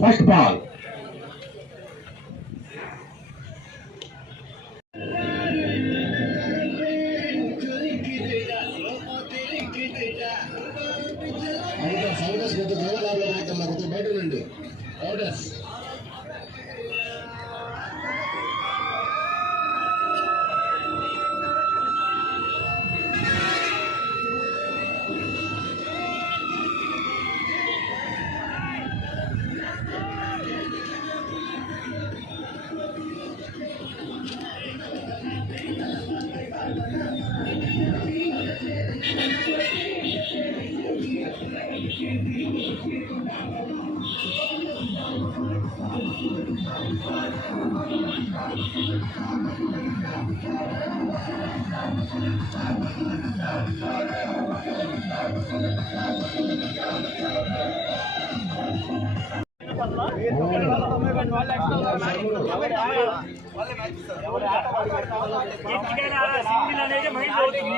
First ball single అనేది mind అవుతుంది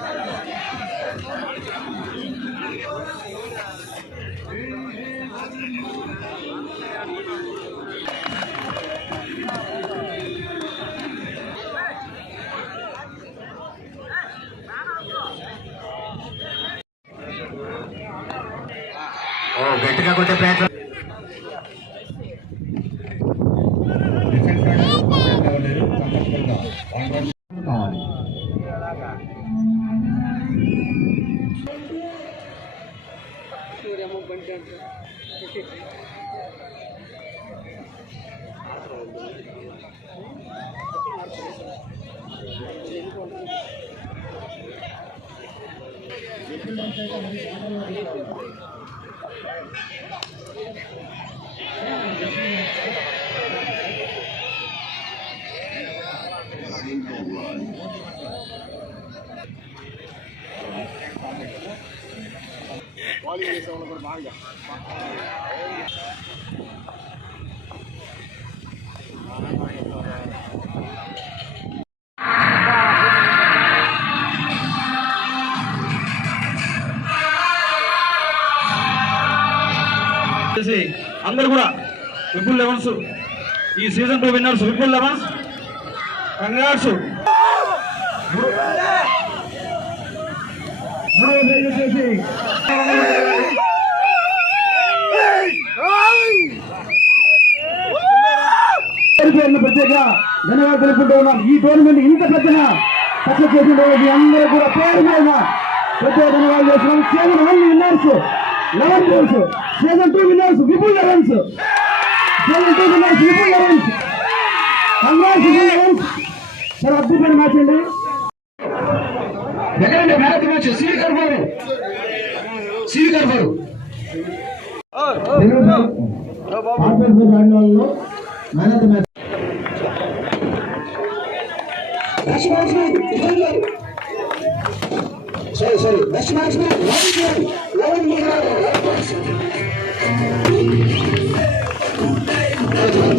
দেখা করতে প্রয়াস అందరు కూడా విపుల్ లెవెన్స్. ఈ season two winners Vipul elevens. Congrats ప్రత్యేక ధన్యవాదాలు తెలుపుకుంటూ ఉన్నాం ఈ టోర్నమెంట్ ఇంత పెద్దన సక్సెస్ చేసిన మీ అందరూ కూడా పేరు మీద ప్రత్యేక ధన్యవాదాలు చేస్తున్నాం. Season one winners eleven goals season two winners Vipul elevens. Season two winners Vipul elevens congrats Vipul elevens చాలా అద్భుతమైన మ్యాచ్ అండి ఎక్కడండి మ్యాచ్ మ్యాచ్ స్వీకర్ బారు స్వీకర్ బారు మ్యాచ్ సరే సరే next match eleven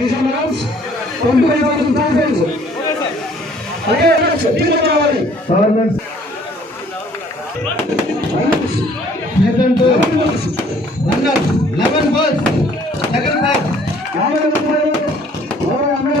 players అందుకుంటున్నారు season eleven top players season elevens twenty five thousand thousands అలాగే టీచర్ కావాలి government season two runner eleven balls second match యాభై రూపాయలు ఎవరు అమ్మాయి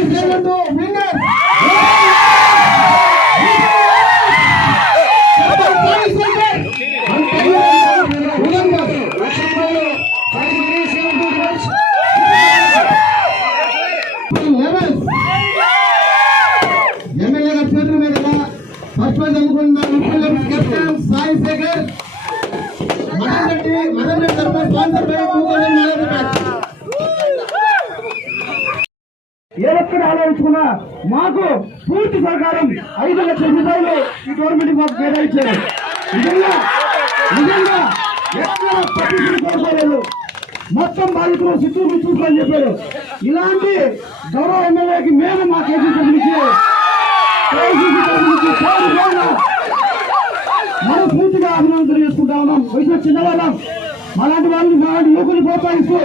ఎక్కడ ఆలోచించుకున్నా మాకు పూర్తి సహకారం ఐదు లక్షల రూపాయలు ఈ గవర్నమెంట్ మాకు కేటాయించారు. నిజంగా నిజంగా ఎక్కడ పట్టించిన మొత్తం బాధితులు చిత్తూరు చూసులు అని చెప్పారు. ఇలాంటి గౌరవ ఎమ్మెల్యేకి మేము మా కేసీసీ నుంచి కేసీసీ నుంచి మనం పూర్తిగా అభినందన చేసుకుంటా ఉన్నాం. వయసులో చిన్నవాళ్ళం. మాలాంటి వాళ్ళని మాలాంటి యువకులు ప్రోత్సహిస్తూ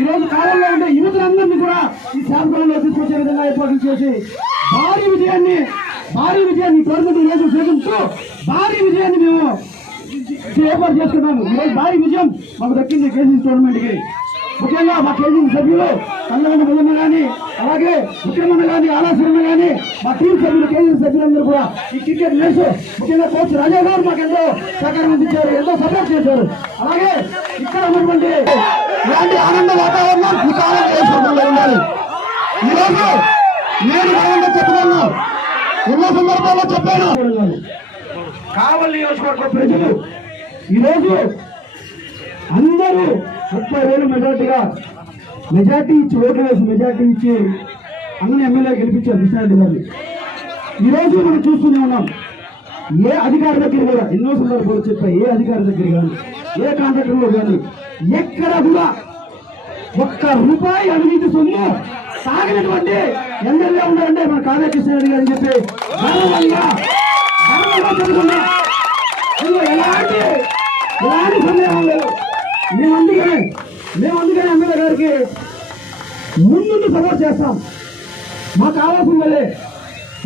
ఈ రోజు కాలంలో ఉండే యువతులందరినీ కూడా ఈ శాంతంలో తీసుకొచ్చే విధంగా ఏర్పాట్లు చేసి భారీ విజయాన్ని భారీ విజయాన్ని గవర్నమెంట్ ఈ రోజు భారీ విజయాన్ని మేము ఏర్పాటు చేసుకున్నాము ఈరోజు భారీ విజయం మాకు దక్కింది కేసీ టోర్నమెంట్కి ముఖ్యంగా మా కేజీ సభ్యులు కళ్ళగొండ బుల్లమ్మ కానీ అలాగే విక్రమన్న కానీ ఆలాశ్రమ కానీ మా టీం సభ్యులు కేంద్ర సభ్యులందరూ కూడా ఈ క్రికెట్ మ్యాచ్ ముఖ్యంగా కోచ్ రాజా గారు మాకు ఎంతో సహకారం అందించారు ఎంతో సపోర్ట్ చేశారు. అలాగే ఇక్కడ ఉన్నటువంటి ఇలాంటి ఆనంద వాతావరణం భూతాల నియోజకవర్గంలో ఉండాలి. ఈరోజు నేను గర్వంగా చెప్తున్నాను. ఎన్నో సందర్భాల్లో చెప్పాను. కావలి నియోజకవర్గ ప్రజలు ఈరోజు అందరూ ముప్పై వేలు మెజార్టీగా మెజార్టీ ఇచ్చి ఓటు వేసి మెజార్టీ ఇచ్చి అన్న ఎమ్మెల్యే గెలిపించారు కృష్ణారెడ్డి గారిని ఈరోజు రోజు మనం చూస్తూనే ఉన్నాం. ఏ అధికారి దగ్గర కూడా ఎన్నో సందర్భాలు చెప్పా ఏ అధికారి దగ్గర కానీ ఏ కాంట్రాక్టర్లో కానీ ఎక్కడ కూడా ఒక్క రూపాయి అవినీతి సొమ్ము సాగినటువంటి ఎమ్మెల్యే ఉండాలంటే మన కావ్య కృష్ణారెడ్డి గారు అని చెప్పి గర్వంగా గర్వంగా చెబుతున్నా ఇందులో ఎలాంటి ఎలాంటి సందేహం లేదు మేము అందుకనే మేము అందుకనే ఎమ్మెల్యే గారికి ముందు సపోర్ట్ చేస్తాం మాకు కావాల్సిందే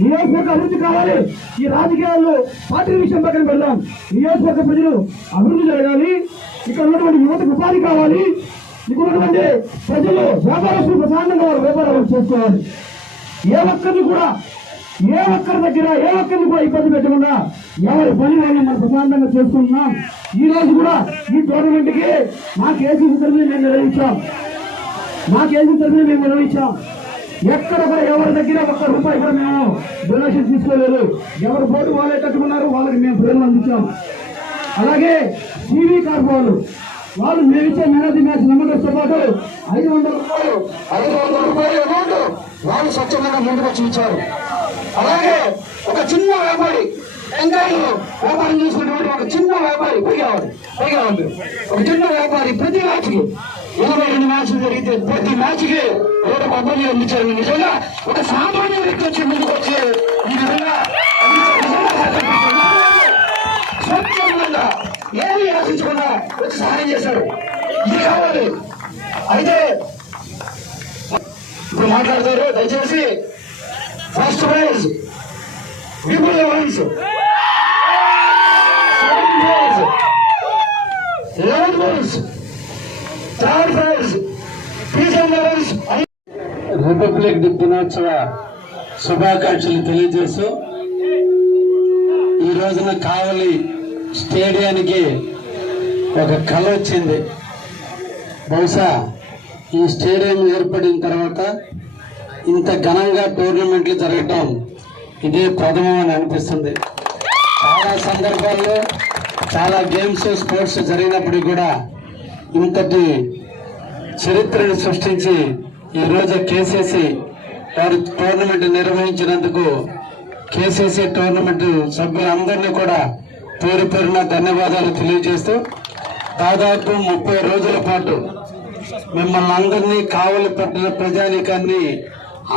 నియోజకవర్గ అభివృద్ధి కావాలి. ఈ రాజకీయాల్లో పార్టీ విషయం పక్కన పెడదాం. నియోజకవర్గ ప్రజలు అభివృద్ధి జరగాలి. ఇక్కడ ఉన్నటువంటి యువతకు ఉపాధి కావాలి. ఇక్కడ ఉన్నటువంటి ప్రజలు వ్యాపారస్తులు ప్రశాంతంగా వ్యాపారాలు చేసుకోవాలి. ఏ ఒక్కరిని కూడా ఏ ఒక్కరి దగ్గర ఏ ఒక్కరిని కూడా ఇబ్బంది పెట్టకుండా ఎవరి పని వాళ్ళు మనం ప్రశాంతంగా చేసుకుంటున్నాం. ఈ రోజు కూడా ఈ టోర్నమెంట్కి మా కేసీసీ తరఫున మేము నిర్వహించాం మా కేసీ తరఫున మేము నిర్వహించాం ఎక్కడ కూడా ఎవరి దగ్గర ఒక్క రూపాయి కూడా మేము డొనేషన్ తీసుకోలేదు. ఎవరు బోర్డు వాళ్ళే కట్టుకున్నారు వాళ్ళకి మేము ప్రేమ అందించాం. అలాగే టీవీ కార్పొరేట్లు వాళ్ళు మేము ఇచ్చే మేనేజ్ మ్యాచ్ నమ్మకంతో పాటు ఐదు వందల రూపాయలు ఐదు వందల రూపాయలు అమౌంట్ వాళ్ళు స్వచ్ఛంగా ముందుకు వచ్చి ఇచ్చారు. అలాగే ఒక చిన్న వ్యాపారి ఎంకాయలు వ్యాపారం చేసుకున్నటువంటి ఒక చిన్న వ్యాపారి పైగా ఉంది ఒక చిన్న వ్యాపారి ప్రతి మ్యాచ్ జరిగితే ప్రతి మ్యాచ్కి వేరే పద్ధతి అందించారు. నిజంగా ఒక సామాన్య వ్యక్తి వచ్చి ముందుకు వచ్చి ఈ విధంగా అందించారు. స్వచ్ఛందంగా ఏమీ ఆశించకుండా వచ్చి సహాయం చేశారు. ఇది కావాలి. అయితే ఇప్పుడు మాట్లాడతారు. దయచేసి first prize Vipul elevens republic దినోత్సవ శుభాకాంక్షలు తెలియజేస్తూ ఈ రోజున కావలి స్టేడియానికి ఒక కళ వచ్చింది. బహుశా ఈ స్టేడియం ఏర్పడిన తర్వాత ఇంత ఘనంగా టోర్నమెంట్లు జరగటం ఇదే ప్రథమం అని అనిపిస్తుంది. చాలా సందర్భాల్లో చాలా గేమ్స్ స్పోర్ట్స్ జరిగినప్పటికీ కూడా ఇంతటి చరిత్రను సృష్టించి ఈ రోజు కేసీసీ వారు టోర్నమెంట్ నిర్వహించినందుకు కేసీసీ టోర్నమెంట్ సభ్యులందరినీ కూడా పేరు పేరున ధన్యవాదాలు తెలియజేస్తూ దాదాపు ముప్పై రోజుల పాటు మిమ్మల్ని అందరినీ కావలి పట్టిన ప్రజానికాన్ని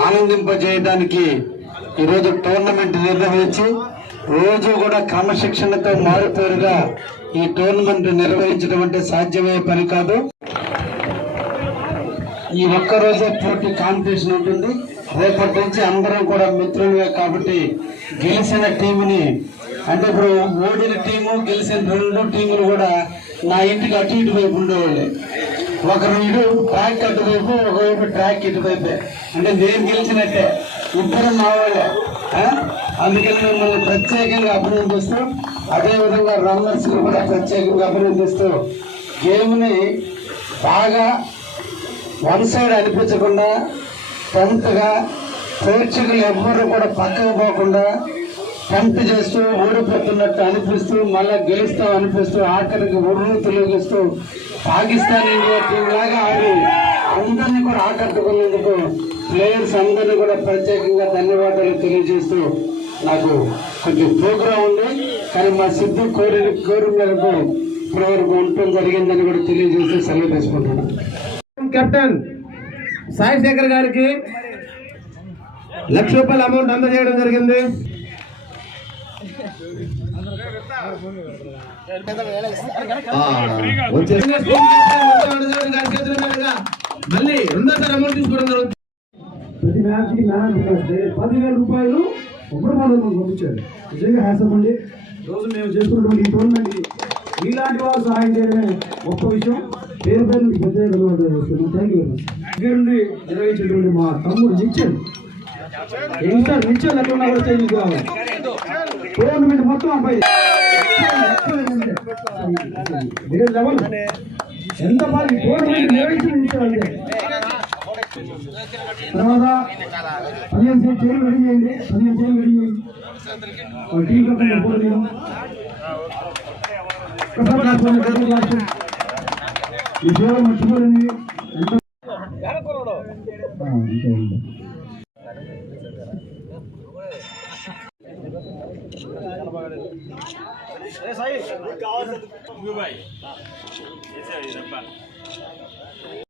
ఆనందింపజేయడానికి ఈరోజు టోర్నమెంట్ నిర్వహించి రోజు కూడా క్రమశిక్షణతో మారుపేరుగా ఈ టోర్నమెంట్ నిర్వహించడం అంటే సాధ్యమయ్యే పని కాదు. ఈ ఒక్క రోజే పోటీ కాంపిటీషన్ ఉంటుంది. రేపటి నుంచి అందరం కూడా మిత్రులుగా కాబట్టి గెలిచిన టీంని అంటే ఇప్పుడు ఓడిన టీము గెలిచిన రెండు టీములు కూడా నా ఇంటికి అటు ఇటు వైపు ఉండేవాళ్ళు. ఒకరు ఇటు ట్రాక్ అటువైపు ఒకవైపు ట్రాక్ ఇటువైపే. అంటే నేను గెలిచినట్టే. ఇద్దరు మా వాళ్ళే. అందుకని మిమ్మల్ని ప్రత్యేకంగా అభినందిస్తూ అదేవిధంగా రన్నర్స్ కూడా ప్రత్యేకంగా అభినందిస్తూ గేమ్ని బాగా వన్ సైడ్ అనిపించకుండా టెన్త్గా ప్రేక్షకులు ఎవ్వరూ కూడా పక్కకు పోకుండా టెన్త్ చేస్తూ ఓడిపోతున్నట్టు అనిపిస్తూ మళ్ళా గెలుస్తూ అనిపిస్తూ ఆఖరికి ఉర్రు తొలగిస్తూ పాకిస్తాన్ ఇండియా టీం లాగా ఆడి అందరినీ కూడా ఆకట్టుకున్నందుకు ప్లేయర్స్ అందరినీ కూడా ప్రత్యేకంగా ధన్యవాదాలు తెలియజేస్తూ నాకు కొంచెం ప్రోగ్రాం ఉంది. కానీ మా సిద్ధు కోరి కోరి మేరకు ఇప్పటివరకు ఉండటం జరిగిందని కూడా తెలియజేస్తూ సెలవు తీసుకుంటున్నాను. కెప్టెన్ సాయి శేఖర్ గారికి లక్ష రూపాయల అమౌంట్ అందజేయడం జరిగింది. వచ్చే- మళ్ళీ రెండోసారి అమౌంట్ తీసుకోవడం జరుగుతుంది. ప్రతి మ్యాచ్కి మ్యాచ్ పదివేల రూపాయలు ఒకరు పంపించారు. నిజంగా హ్యాసప్ అండి. రోజు మేము చేసుకున్నటువంటి ఈ టోర్నమెంట్ ఇలాంటి వారు సహాయం చేయడమే గొప్ప విషయం. పేరు పేరు మీకు ప్రత్యేక ధన్యవాదాలు చేస్తున్నాను థ్యాంక్ యూ వెరీ మచ్ దగ్గర నుండి నిర్వహించినటువంటి మా తమ్ముడు నిత్యం. యంగ్స్టర్ నిత్యం ఎక్కడ ఉన్నా కూడా స్టేజ్ మీకు టోర్నమెంట్ మొత్తం అబ్బాయి. వేరే లెవెల్ ఎంత బాగా టోర్నమెంట్ నిర్వహించిన తర్వాత పదిహేను సేపు చేయలు రెడీ చేయండి. పదిహేను చేయలు రెడీ చేయండి. టీం కట్టండి ఫోటో తీయం ఒకసారి క్లాస్ పోండి, ఒకసారి క్లాస్ పోండి. ఈ సేవ మర్చిపోలేండి ఎంత ఆ, అంతే అంతే. కావాలి